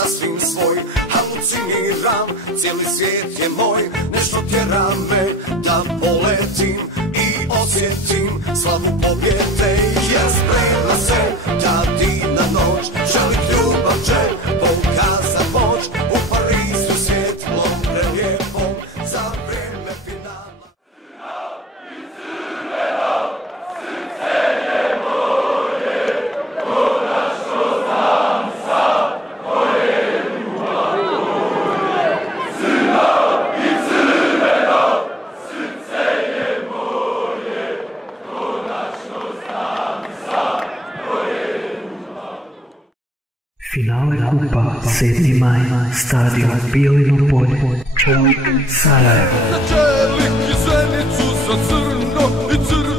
sasvim svoj. Haluciniram, cijeli svijet je moj. Nešto tjera me da poletim i osjetim slavu pobjede. Ja sprema se da divna noć, želim ljubav će pokaza moć. U Parizu svjetlom prelijepom za vreme finala. Finale kupa 7. maj, stadion Bijelino polje, Čelik, Sarajevo. Čelik i Zenicu za crno i crno.